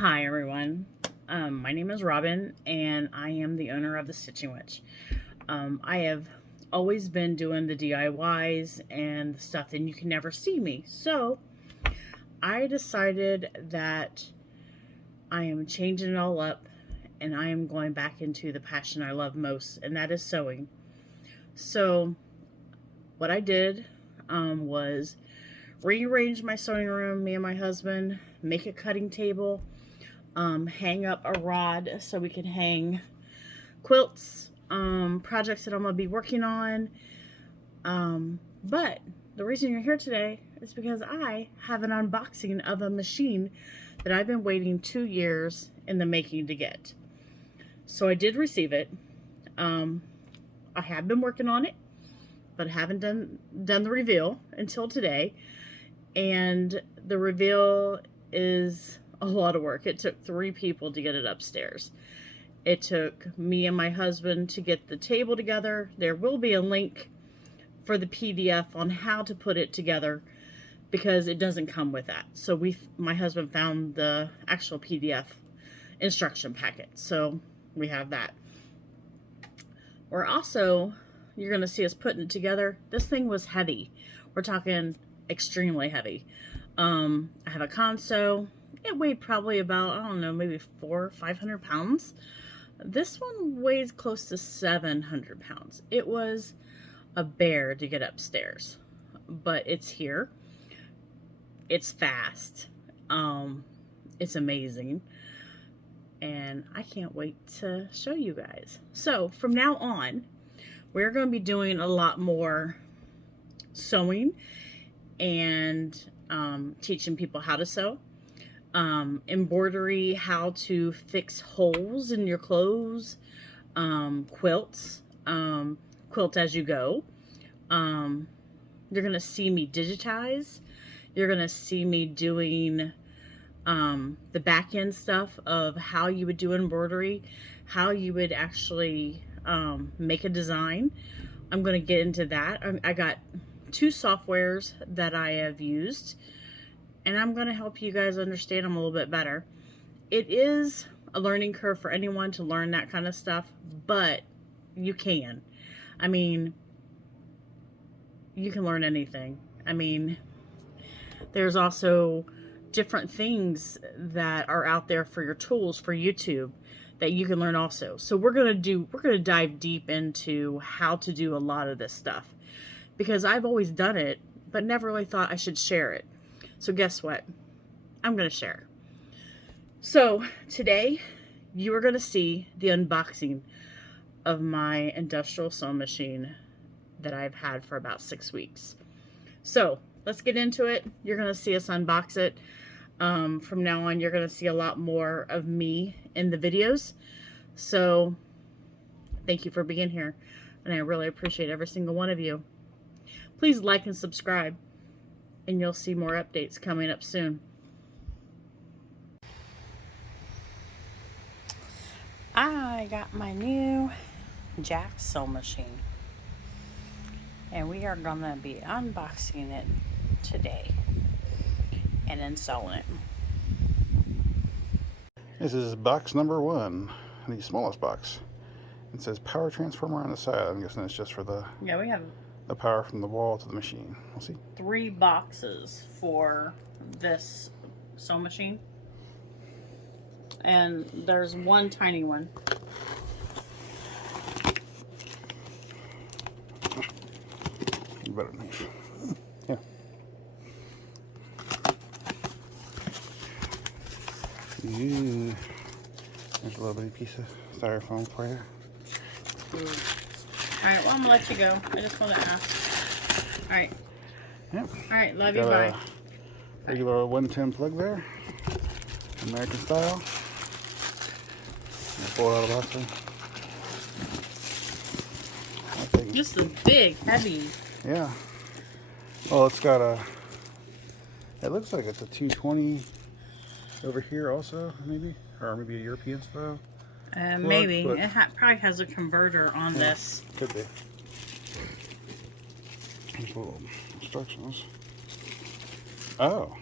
Hi everyone, my name is Robin and I am the owner of the Stitching Witch. I have always been doing the DIYs and the stuff and you can never see me. So I decided that I am changing it all up and I am going back into the passion I love most, and that is sewing. So what I did was rearrange my sewing room, me and my husband, make a cutting table, hang up a rod so we can hang quilts, projects that I'm going to be working on. But the reason you're here today is because I have an unboxing of a machine that I've been waiting 2 years in the making to get. So I did receive it. I have been working on it, but haven't done the reveal until today. And the reveal is a lot of work. It took 3 people to get it upstairs. It took me and my husband to get the table together. There will be a link for the PDF on how to put it together because it doesn't come with that. So my husband found the actual PDF instruction packet. So we have that. We're also, you're going to see us putting it together. This thing was heavy. We're talking extremely heavy. I have a console. It weighed probably about, I don't know, maybe 400 or 500 pounds. This one weighs close to 700 pounds. It was a bear to get upstairs, but it's here. It's fast. It's amazing. And I can't wait to show you guys. So from now on, we're going to be doing a lot more sewing and teaching people how to sew. Embroidery, how to fix holes in your clothes, quilts, quilt as you go. You're going to see me digitize. You're going to see me doing the back end stuff of how you would do embroidery, how you would actually make a design. I'm going to get into that. I got 2 softwares that I have used, and I'm going to help you guys understand them a little bit better. It is a learning curve for anyone to learn that kind of stuff, but you can. I mean, you can learn anything. I mean, there's also different things that are out there for your tools for YouTube that you can learn also. So we're going to dive deep into how to do a lot of this stuff, because I've always done it, but never really thought I should share it. So guess what? I'm going to share. So today you are going to see the unboxing of my industrial sewing machine that I've had for about 6 weeks. So let's get into it. You're going to see us unbox it. From now on, you're going to see a lot more of me in the videos. So thank you for being here, and I really appreciate every single one of you. Please like and subscribe, and you'll see more updates coming up soon. I got my new Jack sewing machine, and we are going to be unboxing it today and then selling it. This is box number 1, the smallest box. It says power transformer on the side. I'm guessing it's just for the we have the power from the wall to the machine. We'll see. 3 boxes for this sewing machine, and there's one tiny one. You better knife. Yeah. Ooh. There's a little bitty piece of styrofoam for you. Alright, well, I'm gonna let you go. I just want to ask. Alright. Yep. Alright, love you, Got bye. a regular 110 plug there. American style. Pull it out of the box there. This is big, heavy. Yeah. Well, it's got a, it looks like it's a 220 over here also, maybe, or maybe a European style. Maybe. It probably has a converter on this. Could be. There's little instructions. Oh.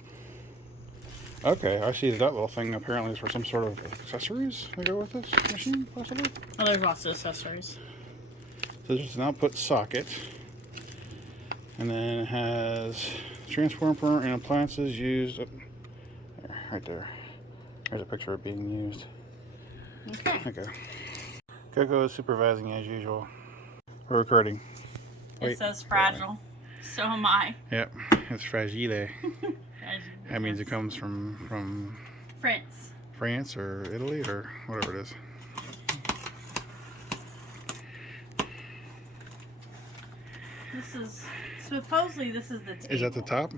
Okay, I see that little thing apparently is for some sort of accessories that go with this machine, possibly. Oh, there's lots of accessories. So there's an output socket, and then it has transformer and appliances used. There, right there. There's a picture of it being used. Okay. Okay. Coco is supervising as usual. We're recording. It says fragile. So am I. Yep, it's fragile. That means it comes from France or Italy or whatever it is. This is supposedly this is the table. Is that the top?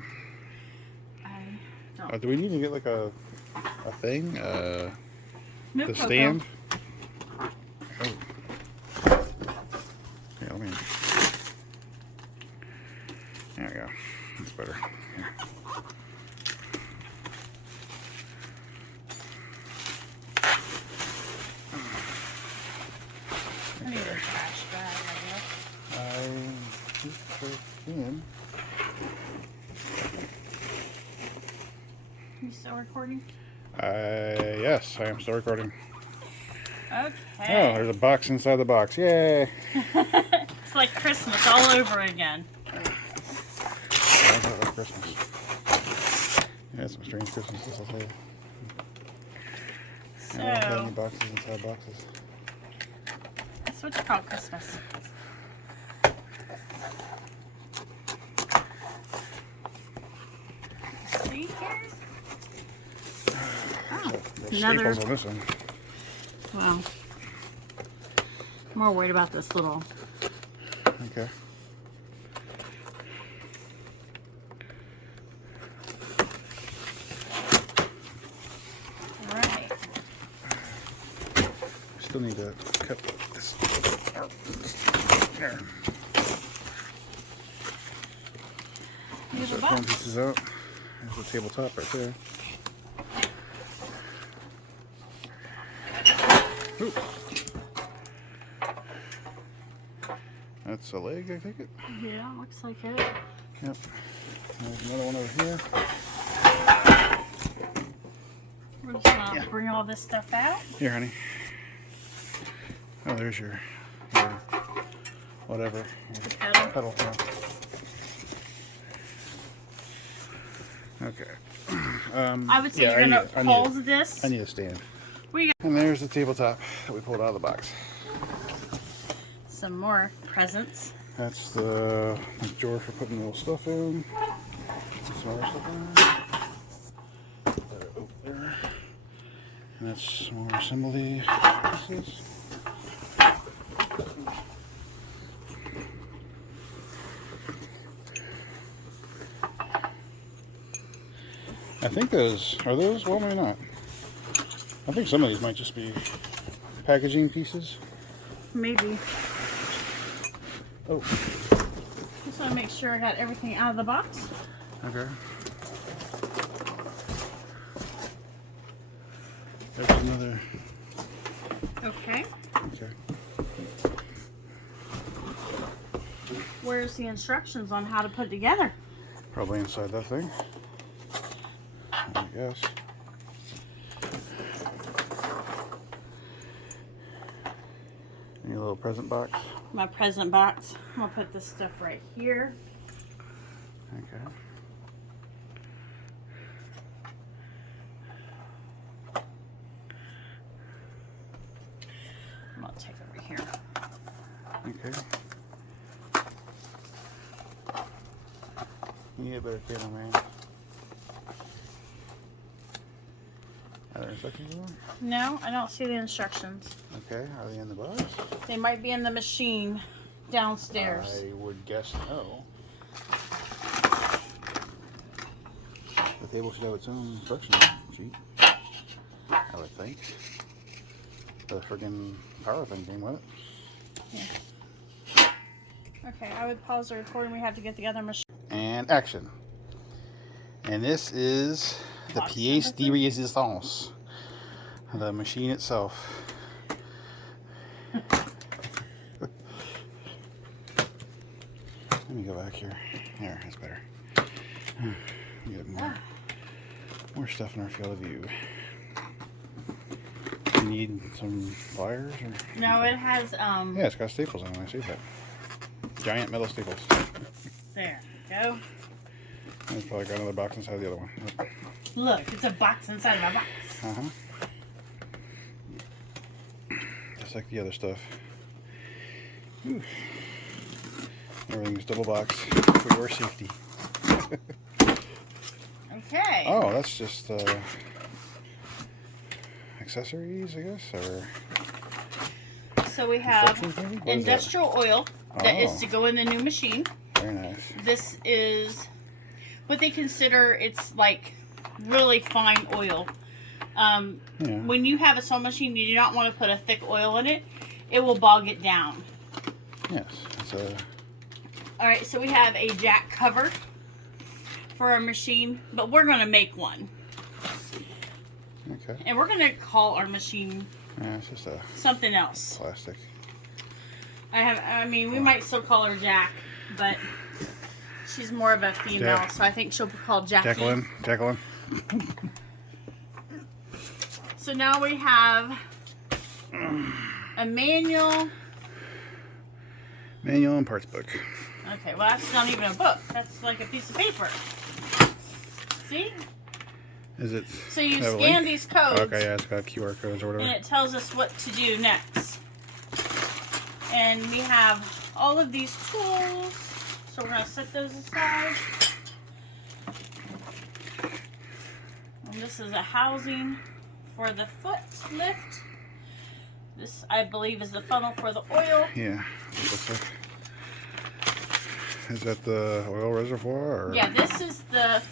I don't. Do we need to get like a thing? Milk The Coco. stand? Oh. Yeah, let me. There we go. That's better. Here. I need a trash bag, I guess. I think I can. You still recording? Yes, I am still recording. Okay. Oh, there's a box inside the box. Yay! It's like Christmas all over again. Sounds like Christmas. Yeah, some strange Christmases, I'll tell you. So, I don't have any boxes inside boxes. that's what you call Christmas. See here? Oh, There's another. staples on this one. Well, I'm more worried about this little. Okay. Right. Still need to cut this out. There. Here's a Start pulling box. pieces out. There's the tabletop right there. Ooh. That's a leg, I take it? Yeah, looks like it. Yep. There's another one over here. We're just gonna bring all this stuff out. Here, honey. Oh, there's your whatever. Your Pedal. pedal. Yeah. Okay. I would say yeah, you're gonna pause this. I need a stand. We got And there's the tabletop that we pulled out of the box. some more presents. That's the drawer for putting little stuff in. Some other stuff in. Oh, there. And that's some more assembly pieces. I think are those? Well, maybe not. I think some of these might just be packaging pieces. Maybe. Oh. Just want to make sure I got everything out of the box. Okay. There's another. Okay. Okay. Where's the instructions on how to put it together? Probably inside that thing. I guess. Any little present box? My present box. I'm gonna put this stuff right here. Okay. I'm gonna take over here. Okay. You need a better camera, man. Are there instructions in there? No, I don't see the instructions. Okay, are they in the box? They might be in the machine downstairs. I would guess no. The table should have its own instruction sheet, I would think. The friggin' power thing came with it. Yeah. Okay, I would pause the recording. We have to get the other machine. And action. And this is the Box pièce de number résistance, the machine itself. Let me go back here. There, that's better. Get more. More stuff in our field of view. You need some pliers? Or? No, it has, Yeah, it's got staples in it. I see that. Giant metal staples. There we go. It's probably got another box inside the other one. Yep. Look, it's a box inside of a box. Just like the other stuff. Whew. Everything's double boxed for your safety. Okay. Oh, that's just accessories, I guess, or so we have instructions, maybe? What is industrial oil that is Oh. to go in the new machine. Very nice. This is what they consider, it's like really fine oil. Yeah. When you have a sewing machine, you do not want to put a thick oil in it. It will bog it down. Yes. It's a. All right, so we have a jack cover for our machine, but we're going to make one. Okay. And we're going to call our machine Yeah, it's just a something else. plastic. I mean, we might still call her Jack, but she's more of a female, Jack. so I think she'll be called Jackie. Jacqueline. So now we have a manual. Manual and parts book. Okay, well that's not even a book. That's like a piece of paper. See? Is it? So you have a scan link? these codes, Okay, yeah, it's got QR codes or and whatever. it tells us what to do next. And we have all of these tools, so we're going to set those aside. And this is a housing for the foot lift. This, I believe, is the funnel for the oil. Yeah. It looks like. Is that the oil reservoir? Or? Yeah, this is the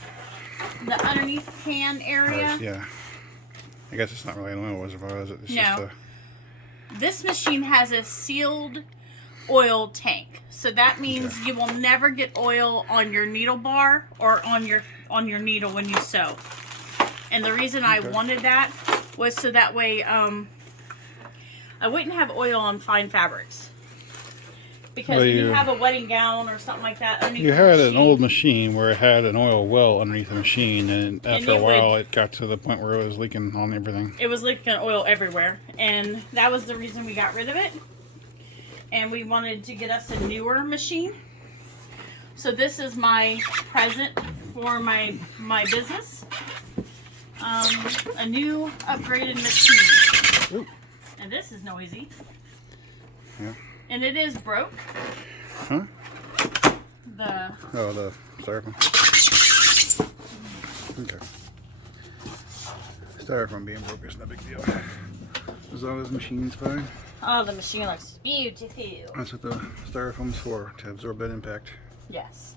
underneath pan area. Yeah. I guess it's not really an oil reservoir, is it? It's No. just a. This machine has a sealed oil tank, so that means you will never get oil on your needle bar or on your needle when you sew. And the reason I wanted that was so that way I wouldn't have oil on fine fabrics. Because Well, when you you- have a wedding gown or something like that underneath You the had an machine, old machine where it had an oil well underneath the machine, and after it a while, would- it got to the point where it was leaking on everything. it was leaking oil everywhere, and that was the reason we got rid of it. And we wanted to get us a newer machine. So this is my present for my business. A new upgraded machine. Ooh. And this is noisy. Yeah. And it is broke. Huh? The Oh, the styrofoam. Okay. Styrofoam being broke isn't a big deal. As long as the machine's fine. oh, the machine looks beautiful. That's what the styrofoam's for, to absorb that impact. Yes.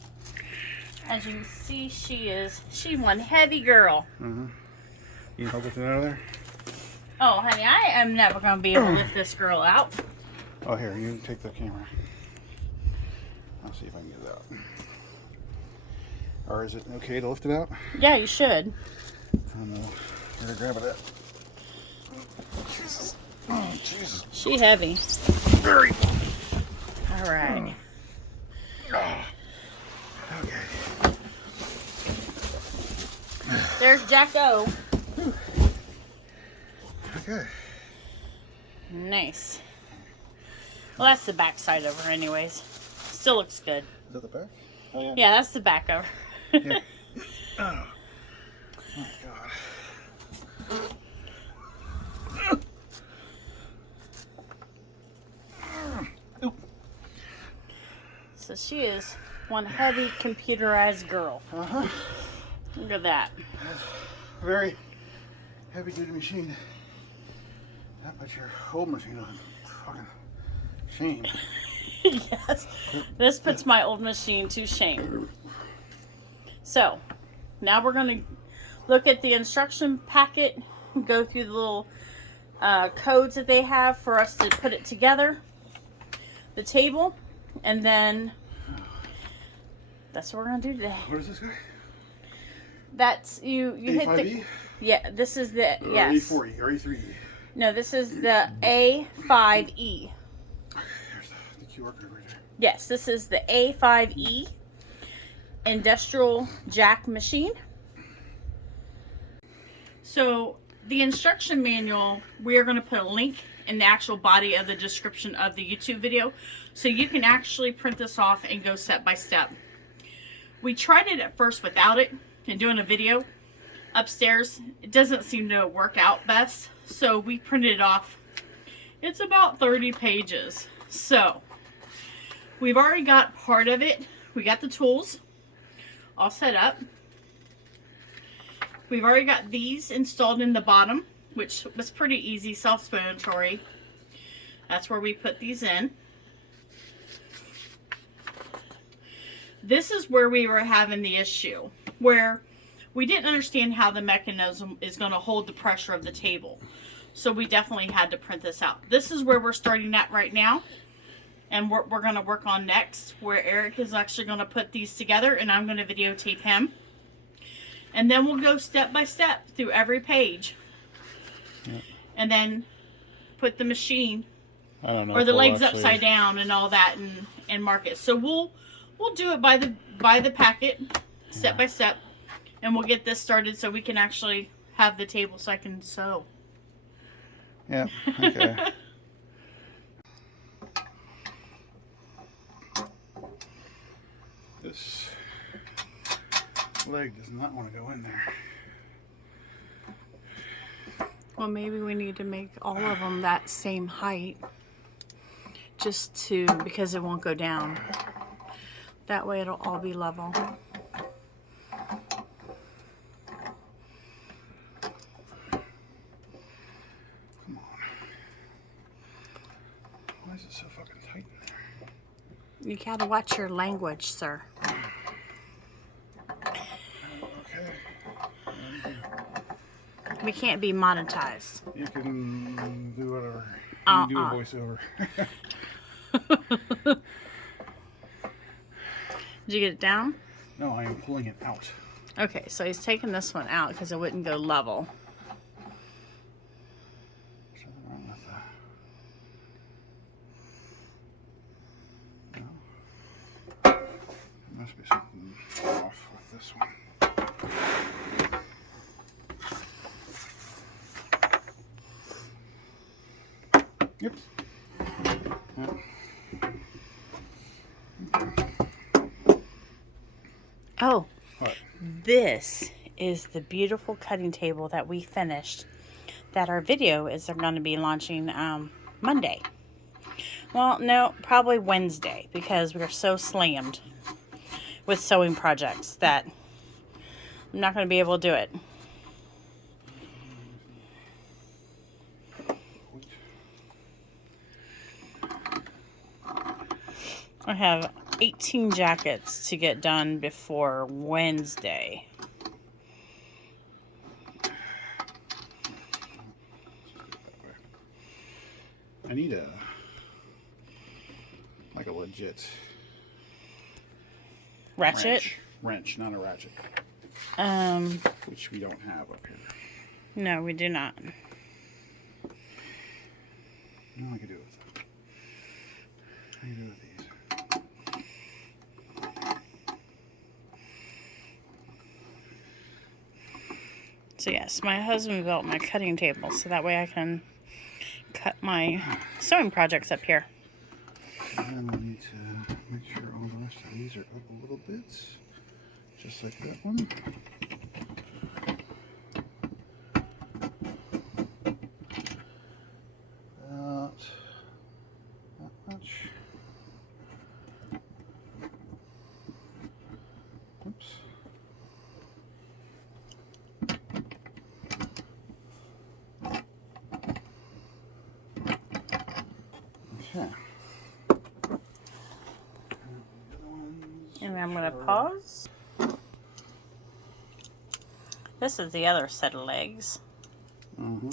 As you can see, she's one heavy girl. Mm-hmm. You can help with it out of there? Oh, honey, I am never going to be able to lift this girl out. Oh, here, you take the camera. I'll see if I can get it out. Or is it okay to lift it out? Yeah, you should. I don't know. Where to grab it at? Oh, Jesus. She heavy. Very. All right. Okay. There's Jacko. Okay. Nice. Well, that's the back side of her anyways. Still looks good. Is that the back? Oh, yeah. Yeah, that's the back of her. Yeah. Oh. My God. Oop. So she is one heavy computerized girl. Uh-huh. Look at that. Very heavy duty machine. That puts your old machine on fucking shame. Yes. This puts my old machine to shame. So, now we're going to look at the instruction packet, go through the little codes that they have for us to put it together, the table, and then that's what we're going to do today. What is this guy? That's, you hit A5E? the, yeah, this is the, yes. A4E or A3E. No, this is the A5E. There's the QR code right there. Yes, this is the A5E industrial jack machine. So the instruction manual, we are going to put a link in the actual body of the description of the YouTube video, so you can actually print this off and go step by step. We tried it at first without it and doing a video upstairs. It doesn't seem to work out best, so we printed it off. It's about 30 pages. So we've already got part of it. We got the tools all set up. We've already got these installed in the bottom, which was pretty easy, self-explanatory. That's where we put these in. This is where we were having the issue, where we didn't understand how the mechanism is going to hold the pressure of the table. So we definitely had to print this out. This is where we're starting at right now, and what we're going to work on next, where Eric is actually going to put these together, and I'm going to videotape him. And then we'll go step by step through every page. Yep. And then put the machine, I don't know, or the legs upside down and all that, and mark it. So we'll do it by the packet, step by step, and we'll get this started so we can actually have the table so I can sew. Yeah, okay. This leg does not want to go in there. Well, maybe we need to make all of them that same height, because it won't go down. That way it'll all be level. Come on. Why is it so fucking tight in there? You gotta watch your language, sir. Okay. We can't be monetized. You can do whatever. You can do a voiceover. Did you get it down? No, I am pulling it out. Okay, so he's taking this one out because it wouldn't go level. Something wrong with that. No. There must be something off with this one. Yep. Yep. Oh, What? this is the beautiful cutting table that we finished, that our video is going to be launching Monday. Well, no, probably Wednesday, because we're so slammed with sewing projects that I'm not going to be able to do it. I have 18 jackets to get done before Wednesday. I need a legit Ratchet? Wrench, not a ratchet. Which we don't have up here. No, we do not. No, I can do it with that. I can do it with these. So yes, my husband built my cutting table so that way I can cut my sewing projects up here. And then we need to make sure all the rest of these are up a little bit, just like that one. About that much. Oops. Okay. And I'm going to pause. This is the other set of legs. Mm-hmm.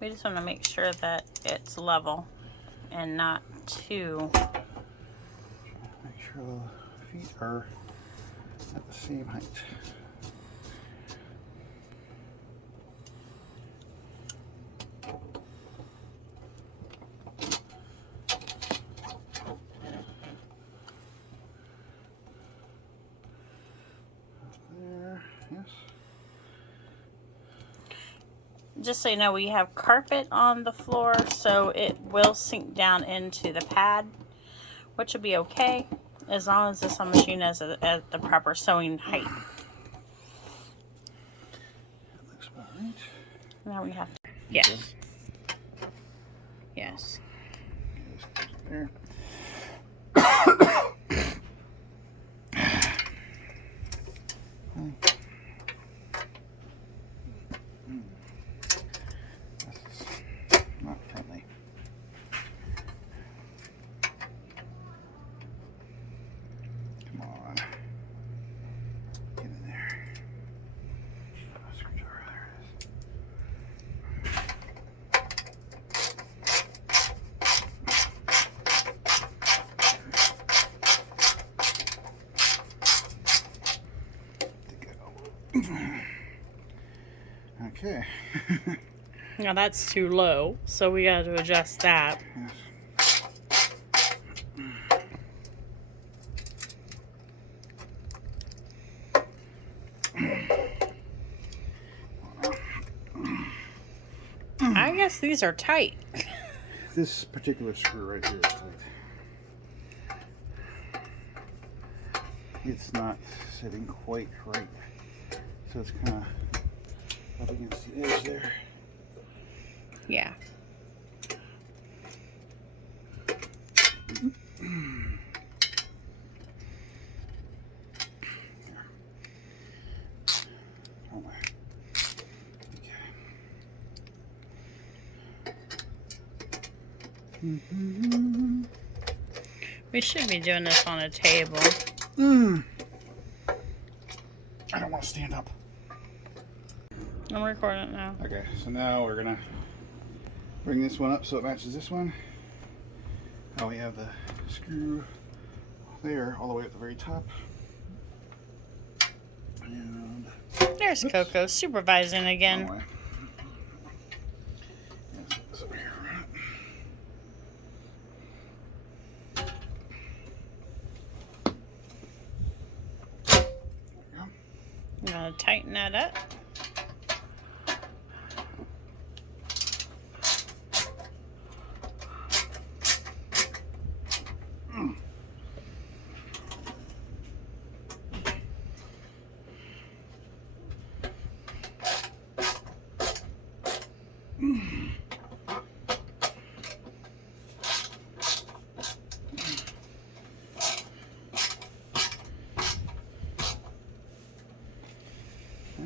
We just want to make sure that it's level and not too... Make sure the feet are at the same height. There. just so you know, we have carpet on the floor, so it will sink down into the pad, which will be okay as long as the sewing machine is at the proper sewing height. That looks about right. Now we have to, yes. Yes. There. This is not friendly. Come on. Get in there. Screwdriver, there it is. Okay. Now that's too low, so we got to adjust that. Yes. I guess these are tight. This particular screw right here is tight. It's not sitting quite right. So it's kind of up against the edge there. Yeah. We should be doing this on a table. I don't want to stand up. I'm recording it now. Okay, so now we're gonna bring this one up so it matches this one. Now we have the screw there all the way at the very top. And there's Coco supervising again. Wrong way. Let's put this over here. I'm gonna tighten that up.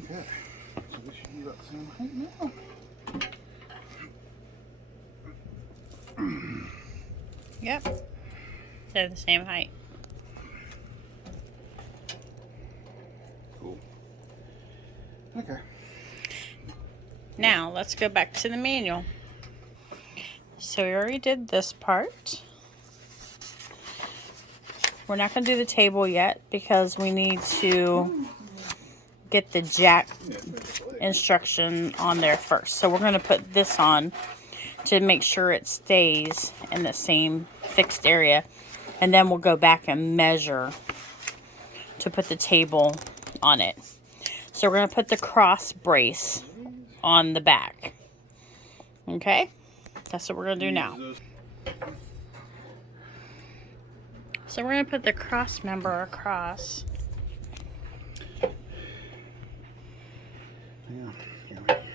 Okay, so this should be about the same height now. Yep. They're the same height. Cool. Okay. Now, let's go back to the manual. So we already did this part. We're not going to do the table yet because we need to get the jack instruction on there first. So we're going to put this on to make sure it stays in the same fixed area. And then we'll go back and measure to put the table on it. So we're going to put the cross brace on the back. Okay? That's what we're going to do now. So we're going to put the cross member across. Yeah, there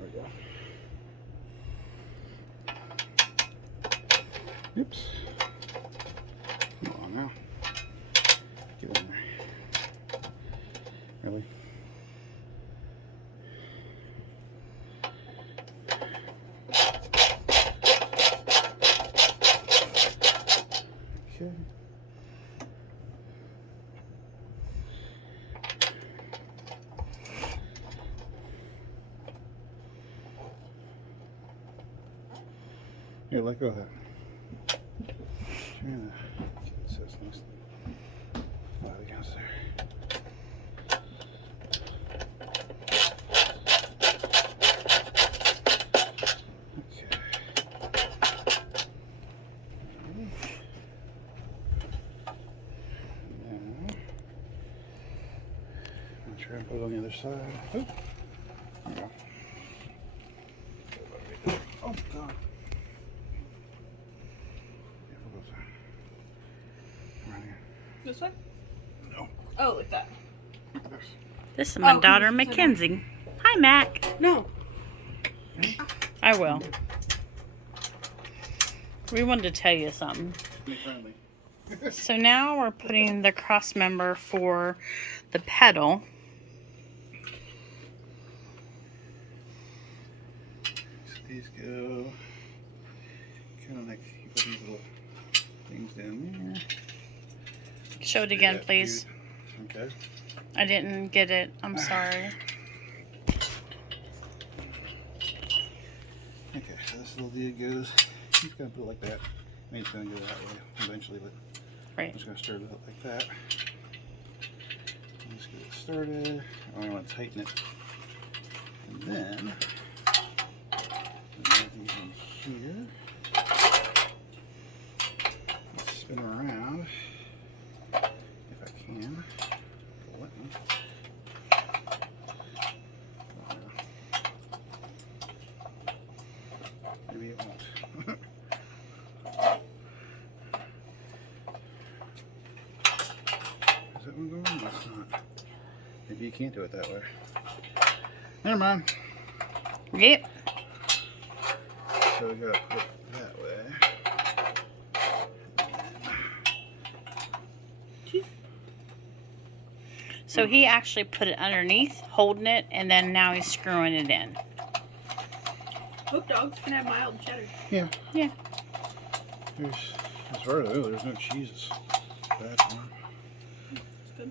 we go. Oops. Come on now. Get in there. Really? Okay. Here, let go of that. Trying to get it so it's nice and flat against there. Okay. Now, I'll try and put it on the other side. Oop. There we go. Oh God. Yeah, we'll go around here. This way? No. Oh, like that. This is my Oh, daughter, cool. Mackenzie. Hi, Mac. No. I will. We wanted to tell you something. So now we're putting the cross member for the pedal. So these go kind of like you put these little things down there. Show it again, please. Okay. I didn't get it. I'm sorry. Okay, so this little deal goes. He's gonna put it like that. I mean, it's gonna go that way eventually, but Right. I'm just gonna start it up like that. Let's get it started. I want to tighten it, and then add these in here. Let's spin around if I can. It'll let me. Maybe it won't. Is that one going? No, it's not. Maybe you can't do it that way. Never mind. Yep. So we gotta put it that way. So he actually put it underneath, holding it, and then now he's screwing it in. Hope dogs can have mild cheddar. Yeah. Yeah. There's, as far as I know, there's no cheeses. Bad one. It's good.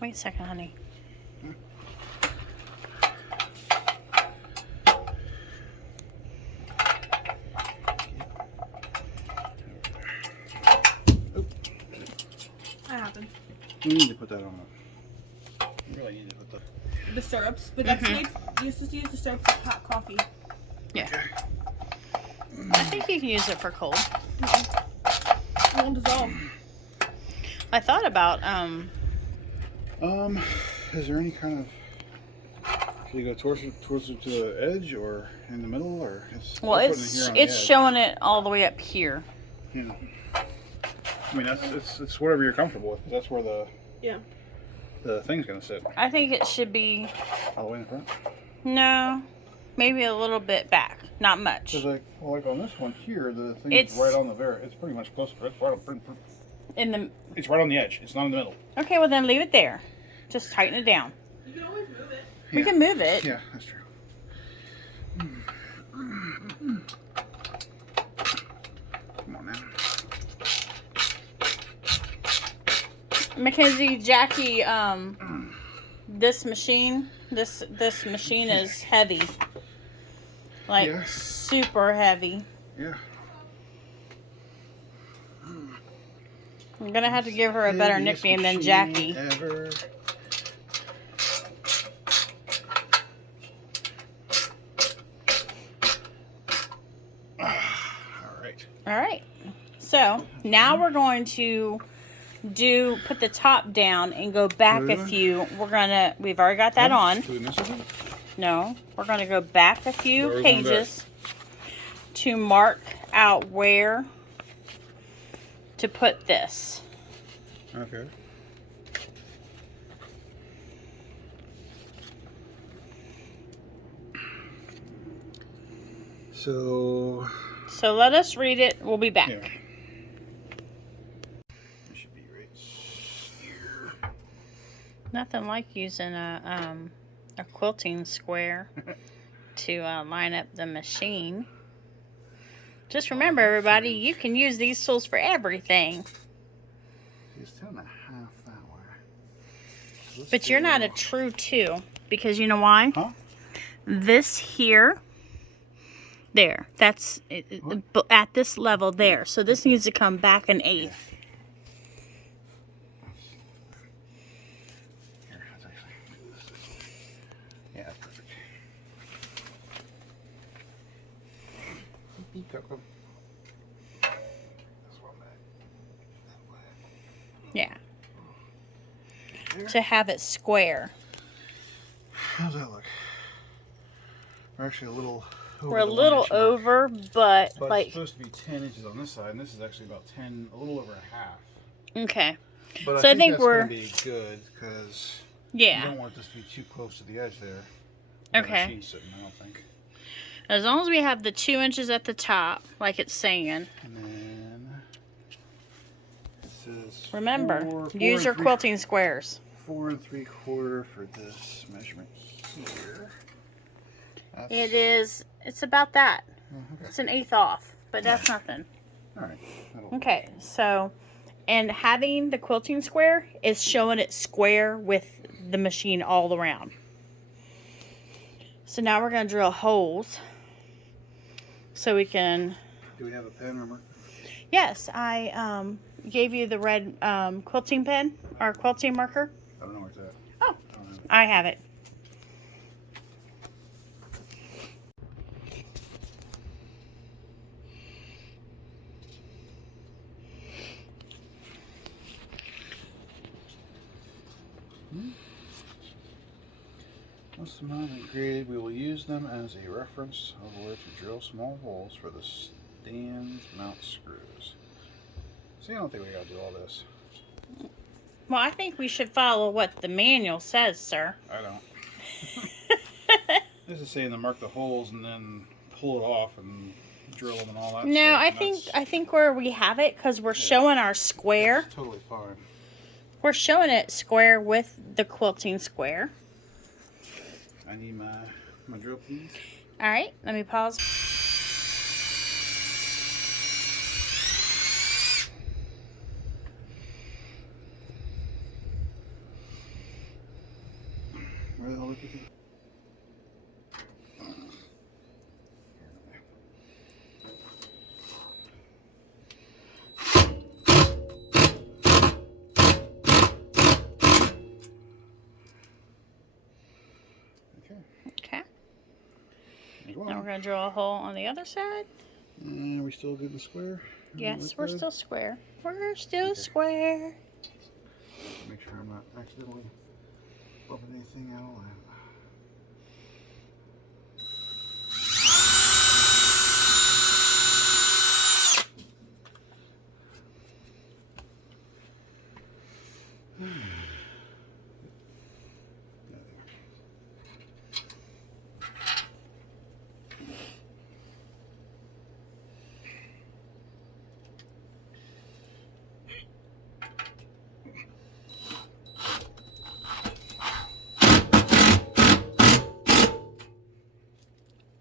Wait a second, honey. That happens. We need to put that on. We really need to put The syrups, but that's nice. You used to use the syrups with hot coffee. Yeah. I think you can use it for cold. It won't dissolve. I thought about is there any kind of? Should you go towards it to the edge or in the middle or? well, it's showing it all the way up here. Yeah. I mean, it's whatever you're comfortable with. That's where the thing's gonna sit. I think it should be All the way in the front. no, maybe a little bit back, not much. Because like on this one here, the thing's right on the it's pretty much close. It's right it's right on the edge. It's not in the middle. Okay, well then leave it there. Just tighten it down. You can always move it. We can move it. Yeah, that's true. Come on now. Mackenzie, Jackie, this machine is heavy. Like Yeah. super heavy. Yeah. I'm gonna have to give her a better Heaviest nickname than machine Jackie. Ever. All right. So now we're going to put the top down and go back a few. We've already got that on. No, we're gonna go back a few pages to mark out where to put this. Okay. So let us read it. We'll be back. yeah. It should be right here. Nothing like using a quilting square to line up the machine. Just remember, everybody, you can use these tools for everything. It's 10.5 that way. So But you're not a true 2 because you know why? Huh? This here, there, that's at this level there. So this needs to come back an 1/8. Here, that's actually yeah, that's perfect. Beep, Coco. to have it square. How's that look? We're actually a little over. We're a little over, but like it's supposed to be 10 inches on this side, and this is actually about 10, a little over a half. Okay. But so I think we're gonna be good because you don't want this to be too close to the edge there. Okay. The machine's sitting, I don't think. As long as we have the 2 inches at the top, like it's saying. And then it says remember, use your quilting squares. 4 3/4 for this measurement here. It's about that. Okay. It's an 1/8 off, but that's nothing. All right. Okay, so, and having the quilting square is showing it square with the machine all around. So now we're going to drill holes so we can... Do we have a pen or marker? Yes, I gave you the red quilting pen, or quilting marker. I don't know where it's at. Oh, I have it. Once the model is created, we will use them as a reference of where to drill small holes for the stands mount screws. See, I don't think we gotta do all this. Well, I think we should follow what the manual says, sir. I don't. This is saying to mark the holes and then pull it off and drill them and all that. No, stuff. I think where we have it, because we're showing our square. That's totally fine. We're showing it square with the quilting square. I need my drill, please. All right, let me pause. Where the hell is it? Okay. Now we're going to drill a hole on the other side. And are we still good in the square? Yes, we're still square. We're still square. Make sure I'm not accidentally bumping anything out of line.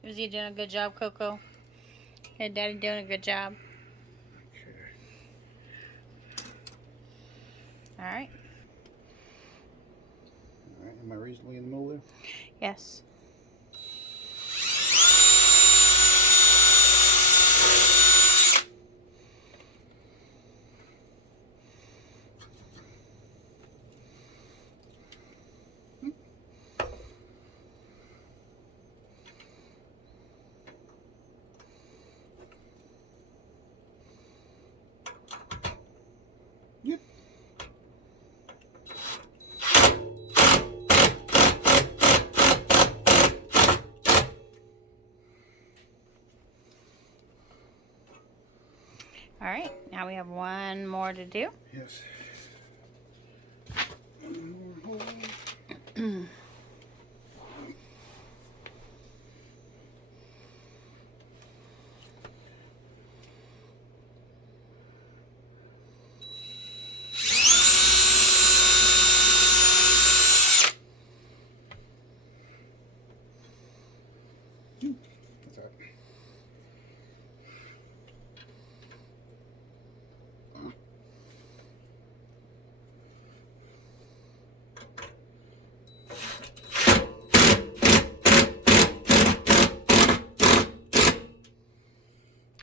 Is he doing a good job, Coco? Hey, Daddy doing a good job. Okay. All right. All right. Am I reasonably in the middle there? Yes. Yep. All right. Now we have one more to do. Yes. That's it.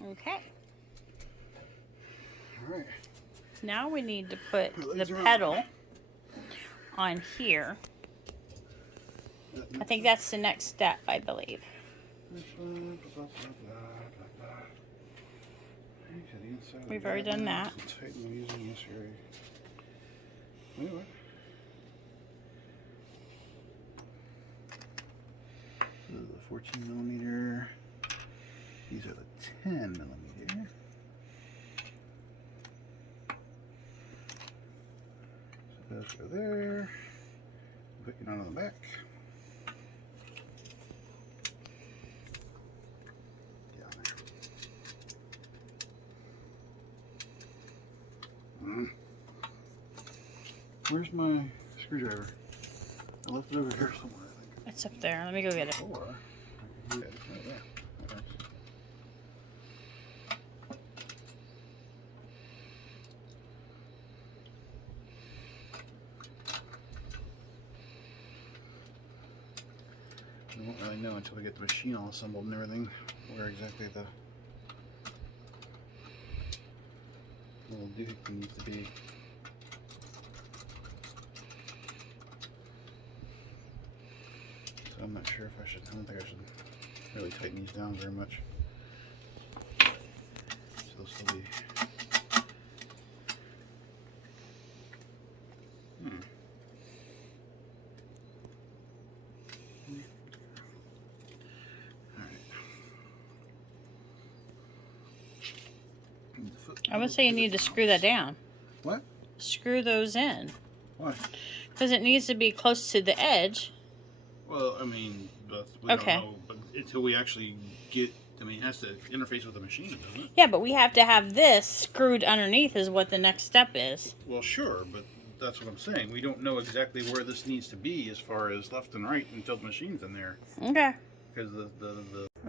Okay. All right. Now we need to put the Legs around. pedal on here. I think that's the next step, I believe. We've already done that. Tighten using this area. Anyway. 14 millimeter. These are the 10 millimeter. So those go there. Put it on the back. Down there. Where's my screwdriver? I left it over here somewhere, I think. It's up there. Let me go get it. Or I can do it right there. I won't really know until we get the machine all assembled and everything where exactly the little doohickey needs to be. So I'm not sure if I should, I don't think I should really tighten these down very much. So they'll still be. I would say you need to screw that down. What? Screw those in. Why? Because it needs to be close to the edge. Well, I mean, we Okay. don't know, but until we actually get, I mean, it has to interface with the machine, doesn't it? Yeah, but we have to have this screwed underneath is what the next step is. Well, sure, but that's what I'm saying. We don't know exactly where this needs to be as far as left and right until the machine's in there. Okay. Because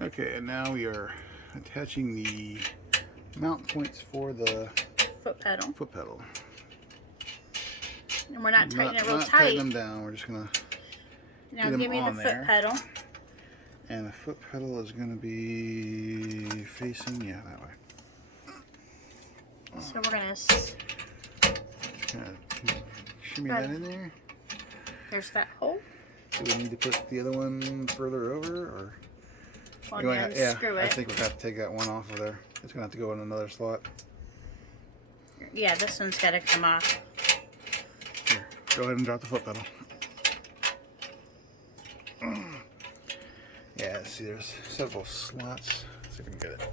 Okay, and now we are attaching the mount points for the Foot pedal. foot pedal. And we're not tightening it real not tight. tighten them down. We're just gonna Now get them give me the on foot there. pedal. And the foot pedal is gonna be facing, yeah, that way. So we're gonna. Shimmy that in there. There's that hole. Do we need to put the other one further over, or? Well, You wanna- then yeah, screw I it. think we'll have to take that one off of there. It's gonna have to go in another slot. Yeah, this one's gotta come off. Here, go ahead and drop the foot pedal. Yeah, see, there's several slots. Let's see if we can get it.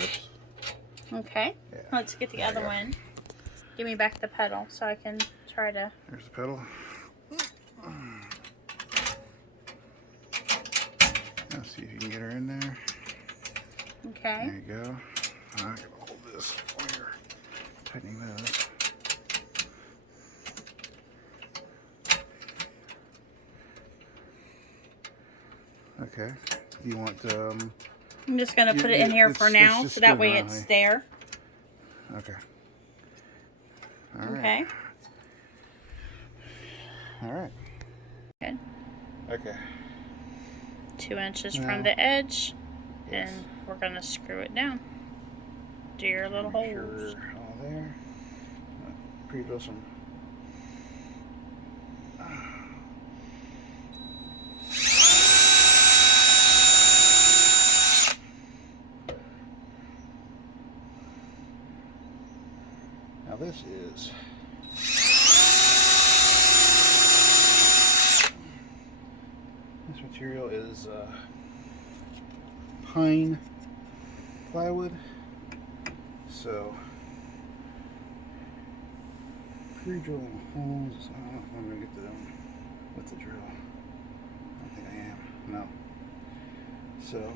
Oops. Okay. Yeah. Let's get the There other you go. one. Give me back the pedal so I can try to. There's the pedal. Let's see if you can get her in there. Okay. There you go. I'm gonna hold this while you're tightening those. Okay. Do you want I'm just gonna put it in here for now, just so that go way now, it's honey. there. Okay. All right. Okay. All right. Good. Okay. 2 inches Now- from the edge, Yes. and we're gonna screw it down. Do your little Make holes. sure all there. Pre-drill some. Now this is this material is pine plywood, so pre-drilling holes. I don't know if I'm gonna get to them with the drill. I don't think I am. No. So.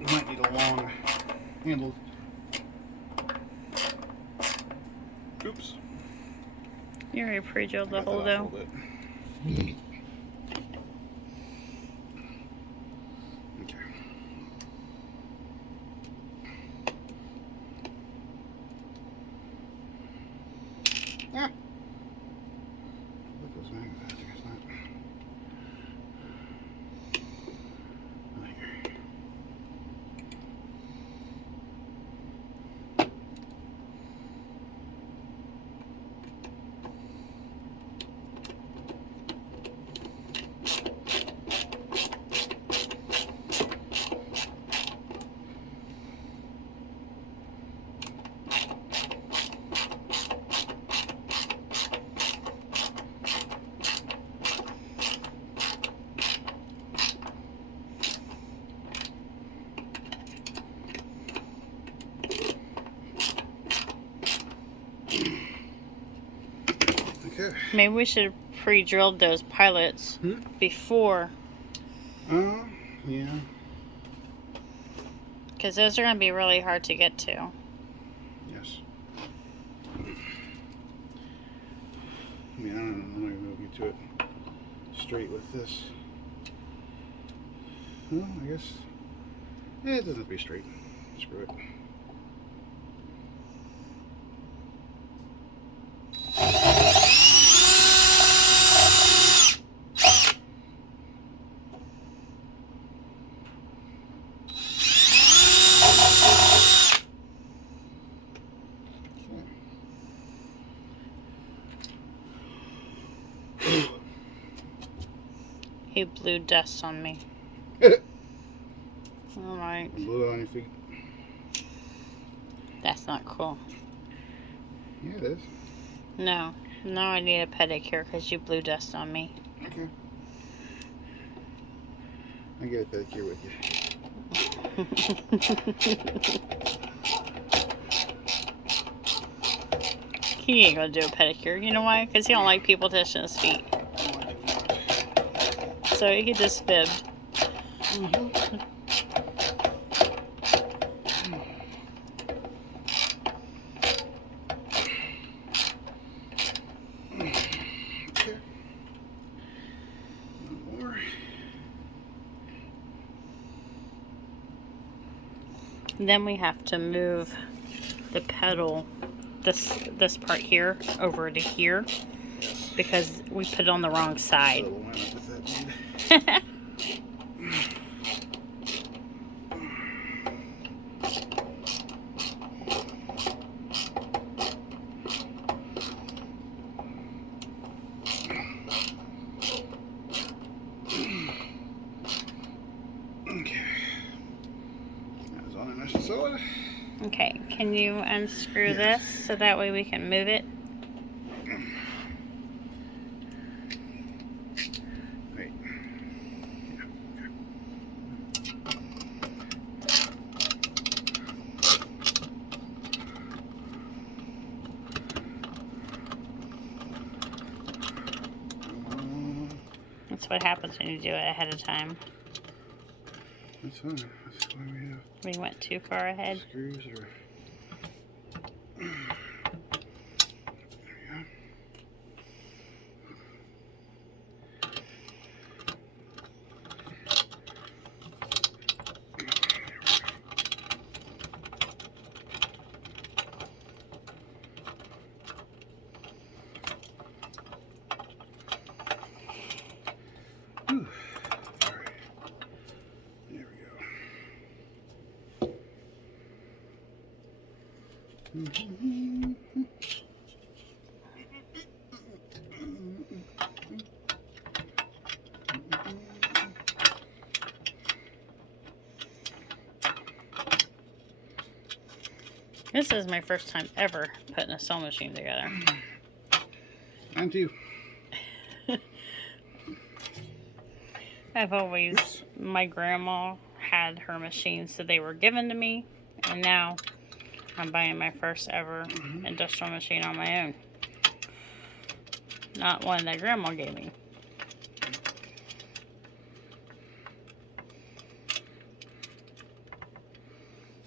You might need a long handle. Oops. You already pre-drilled the Got that hole off a though. little bit. Okay. Yeah. Look those magnets, I think it's not. Oh, here. Okay. Maybe we should have pre-drilled those pilots before. Yeah. Because those are going to be really hard to get to. Yes. I mean, I don't know if we'll get to it straight with this. Well, I guess. Yeah, it doesn't have to be straight. Screw it. He blew dust on me. Alright. Blew it on your feet. That's not cool. Yeah, it is. No. No, I need a pedicure because you blew dust on me. Okay. I'll get a pedicure with you. He ain't gonna do a pedicure. You know why? Because he don't like people touching his feet. So he just fibbed. Okay. One more. Then we have to move the pedal, this part here, over to here, because we put it on the wrong side. Okay, can you unscrew this so that way we can move it? Wait. That's what happens when you do it ahead of time. That's fine. That's why we have. We went too far ahead. Screws or. There we go. Whew. Sorry. There we go. This is my first time ever putting a sewing machine together. And you. I've always, my grandma had her machines, so they were given to me, and now I'm buying my first ever industrial machine on my own. Not one that grandma gave me.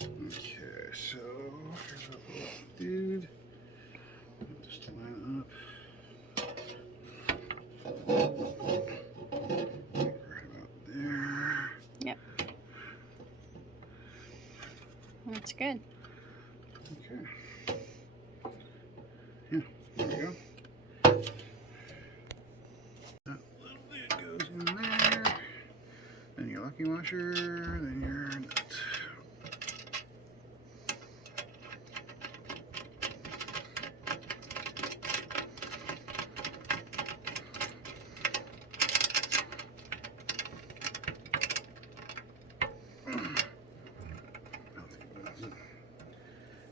Okay, so here's our little dude. Just line up. Right about there. Yep. That's good. Okay. Yeah, there we go. That little bit goes in there. Then your lucky washer, then your nut.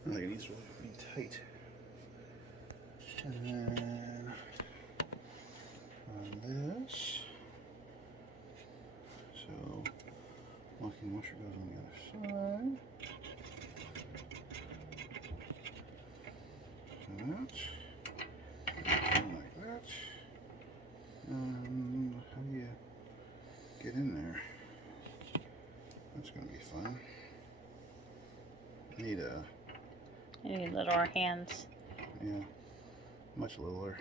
I think it needs to be tight. And then on this, so locking washer goes on the other side. So that, like that. need You need littler hands. yeah, much littler.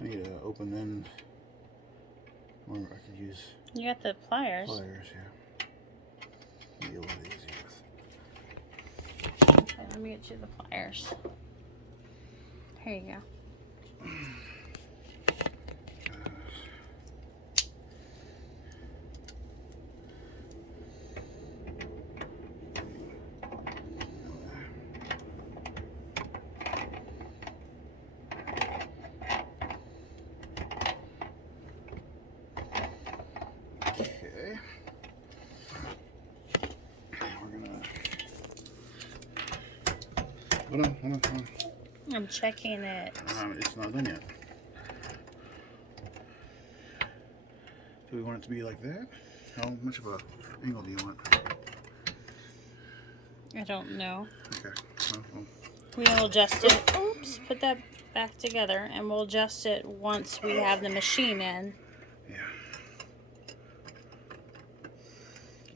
I need to open end. Or I could use You got the pliers. pliers, yeah. Be a lot easier with. Okay, let me get you the pliers. Here you go. Okay. We're gonna. Hold on. I'm checking it. It's not done yet. Do we want it to be like that? How much of a angle do you want? I don't know. Okay. Well, We'll adjust it. Oops, put that back together, and we'll adjust it once we have the machine in. yeah.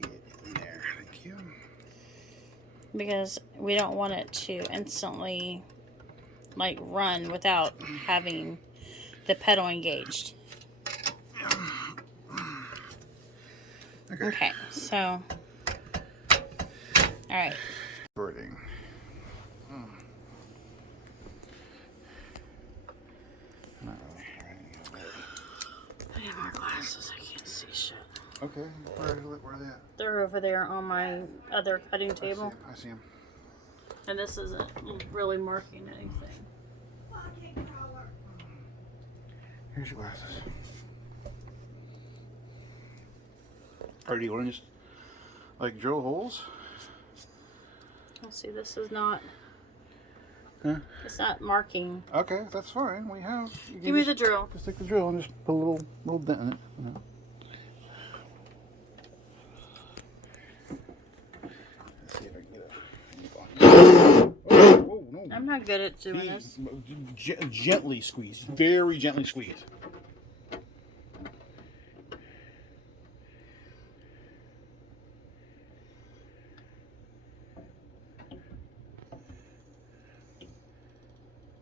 Get it in there. Thank you. Because we don't want it to instantly like run without having the pedal engaged. Okay, so all right. Birding. Not really. I need more glasses. I can't see shit. Okay. Where are they at? They're over there on my other cutting table, I see them. and this isn't really marking anything. Here's your glasses. Or do you want to just like drill holes? Let's see. This is not. Huh? It's not marking. Okay, that's fine. We have. Give me the drill. Just take the drill and just put a little dent in it. You know? Let's see if I can get it. Whoa, no. I'm not good at doing this. Gently squeeze. Very gently squeeze.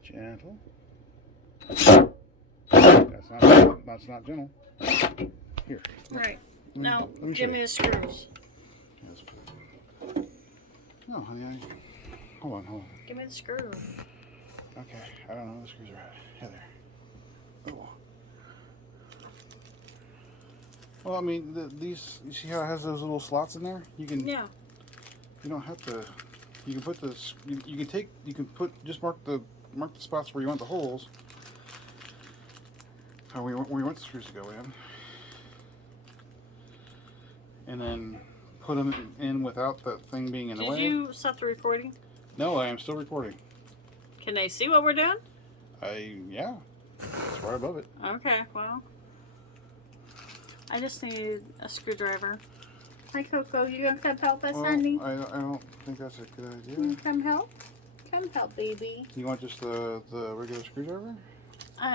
Gentle. That's not gentle. Here. Right. Now, let me show give you. me the screws. No, honey, hold on. Give me the screw. Okay, I don't know where the screws are at. Heather. Oh. Well, I mean, these. You see how it has those little slots in there? You can. Yeah. You don't have to. You can put this. You can take. You can put. Just mark the spots where you want the holes. How we want the screws to go in. And then put them in without the thing being in the way. Did you stop the recording? No, I am still recording. Can they see what we're doing? Yeah. It's right above it. Okay, well. I just need a screwdriver. Hi, Coco. You gonna come help us, honey? I don't think that's a good idea. Can you come help? Come help, baby. You want just the regular screwdriver?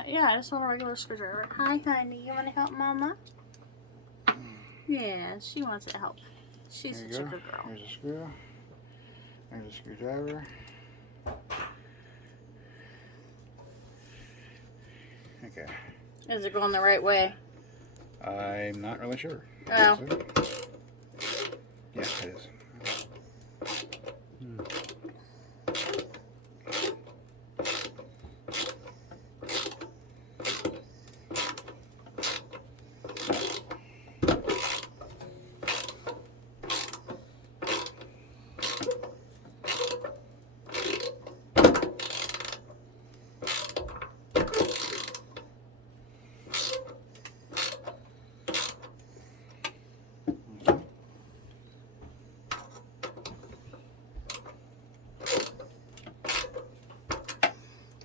Yeah, I just want a regular screwdriver. Hi, honey. You want to help Mama? Yeah, she wants to help. She's such a good girl. Here's a screw. There's a screwdriver. Okay. Is it going the right way? I'm not really sure. Oh. Yeah, it is.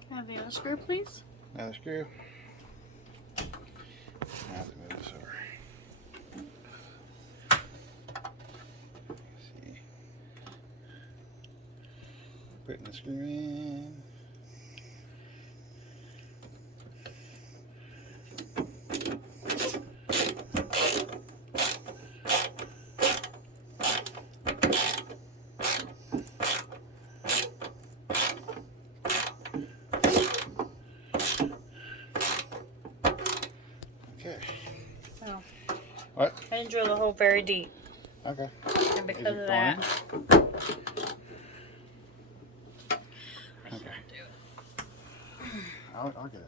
Have the other screw, please? Another screw. I have to move this over. Let's see. Putting the screw in. drill the hole very deep. Okay. And because of that, I can't do it. I'll get it.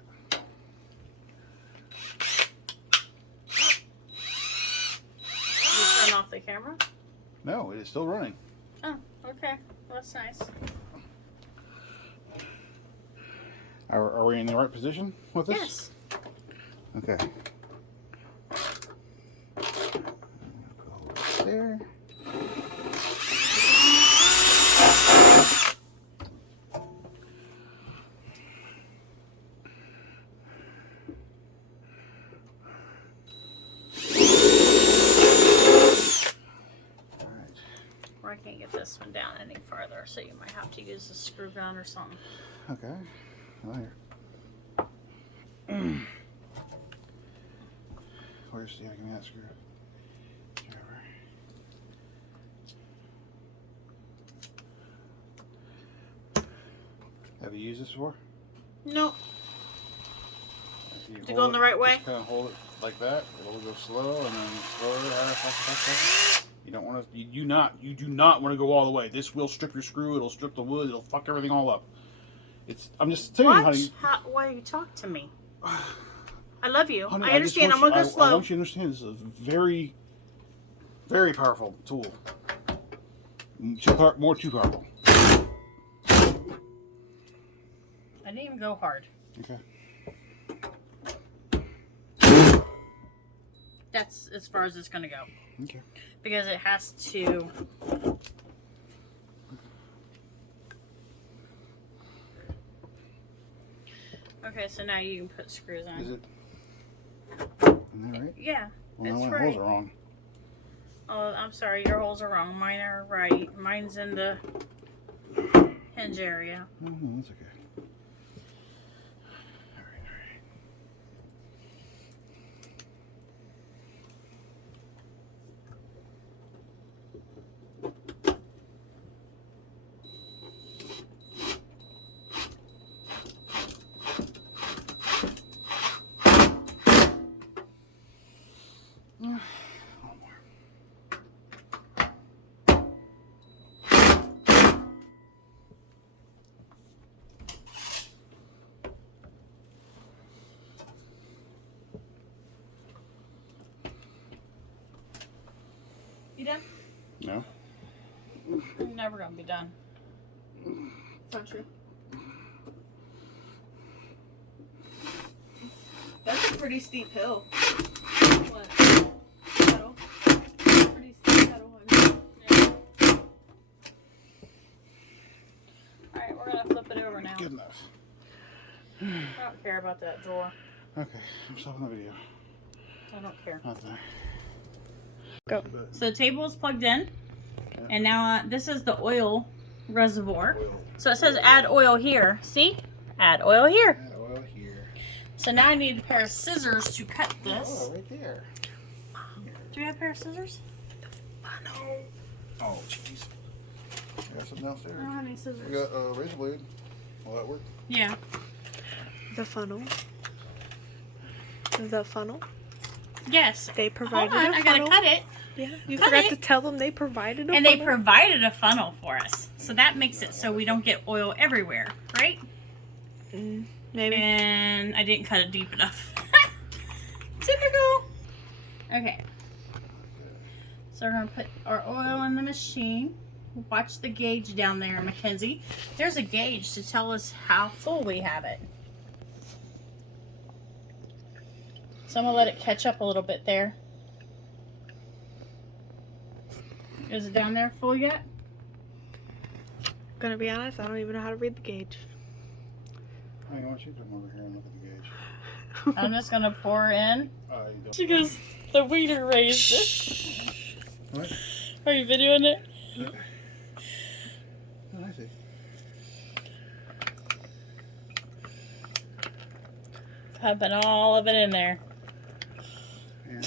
You turn off the camera? No, it is still running. Oh, okay. Well, that's nice. Are we in the right position with this? Yes. Okay. There. Or I can't get this one down any farther, so you might have to use a screw gun or something. Okay. Well, here. Where's the give me that screw? Have you used this before? No. If To go in the right way? Just kind of hold it like that. It'll go slow, and then slower. You don't want to. You do not want to go all the way. This will strip your screw. It'll strip the wood. It'll fuck everything all up. I'm just saying, honey. Why you talk to me? I love you. Honey, I understand. I'm gonna go slow. I want you to understand this is a very, very powerful tool. Too powerful. I didn't even go hard. Okay. That's as far as it's gonna go. Okay. Because it has to. Okay, so now you can put screws on. Is it? Isn't that right? Yeah, Well, it's my right. holes are wrong. Oh, I'm sorry. Your holes are wrong. Mine are right. Mine's in the hinge area. No, that's okay. All right. You done? No. I'm never gonna be done. It's not true. That's a pretty steep hill. What? Pedal. Pretty steep pedal. Alright, we're gonna flip it over now. Good enough. I don't care about that drawer. Okay, I'm stopping the video. I don't care. Not there. Go. So the table is plugged in, and now this is the oil reservoir. So it says add oil here. See? Add oil here. Add oil here. So now I need a pair of scissors to cut this. Oh, right there. Do you have a pair of scissors? Oh, jeez. I got something else I there. don't have any scissors. We got a razor blade. Will that work? Yeah. The funnel. The funnel. Yes. They provided Hold on, a I funnel. gotta cut it. Yeah, you Cut forgot it. to tell them they provided a And funnel. they provided a funnel for us. So that makes it so we don't get oil everywhere, right? Maybe. And I didn't cut it deep enough. Typical. Okay. So we're going to put our oil in the machine. Watch the gauge down there, Mackenzie. There's a gauge to tell us how full we have it. So I'm going to let it catch up a little bit there. Is it down there full yet? Gonna be honest, I don't even know how to read the gauge. I want you to come over here and look at the gauge. I'm just going to pour in. You don't. She goes, the waiter raised it. What? Are you videoing it? Oh, I see. Pumping all of it in there. Yeah.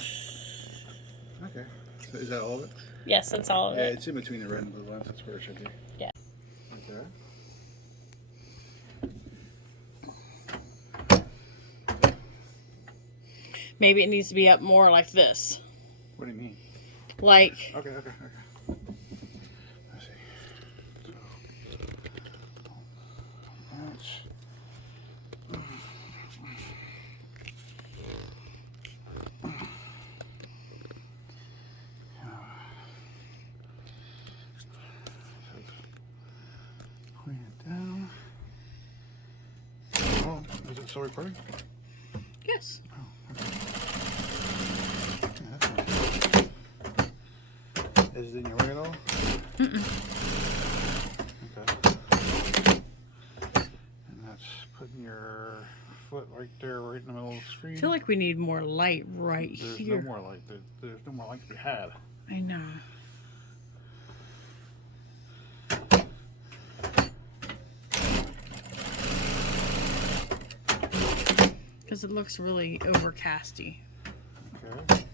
Okay. So is that all of it? Yes, that's all of Yeah, it. it's in between the red and blue lines. That's where it should be. Yeah. Okay. Maybe it needs to be up more like this. What do you mean? Like, Okay. Let's see. So, that's. Clean it down. Oh, is it still recording? yes. Is it in your way at all? Mm-mm. Okay. And that's putting your foot right there, right in the middle of the screen. I feel like we need more light right There's here. no more light. There's no more light to be had. I know. Because it looks really overcasty. Okay.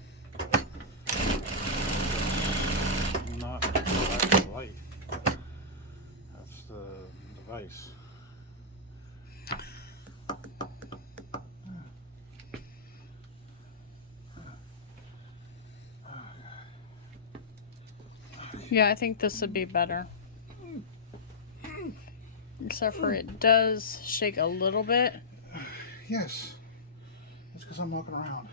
Not the light. That's the device. Yeah, I think this would be better. Except for it does shake a little bit. Yes. That's because I'm walking around.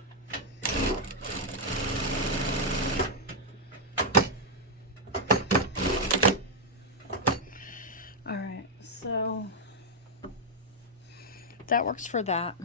Alright, so that works for that.